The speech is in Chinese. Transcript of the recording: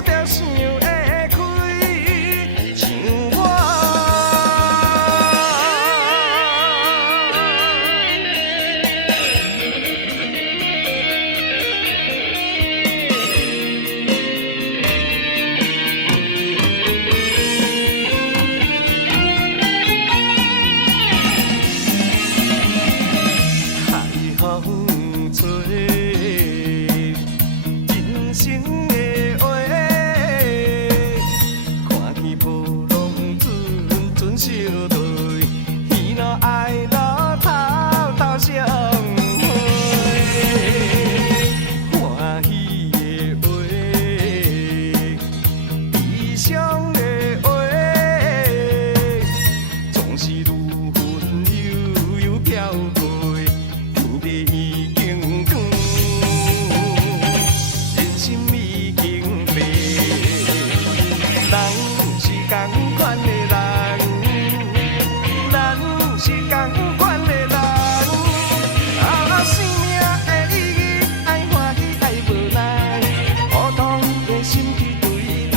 着想会开，像我。海风吹，人生的话，看见波浪阵阵相对，彼若爱路偷偷相会，欢喜的话，悲伤的话，总是愈分悠悠飘过。已经光，人心已经变，人是同款的人，咱是同款的人。啊，生命的意义，爱欢喜爱无奈，普通的心去对待。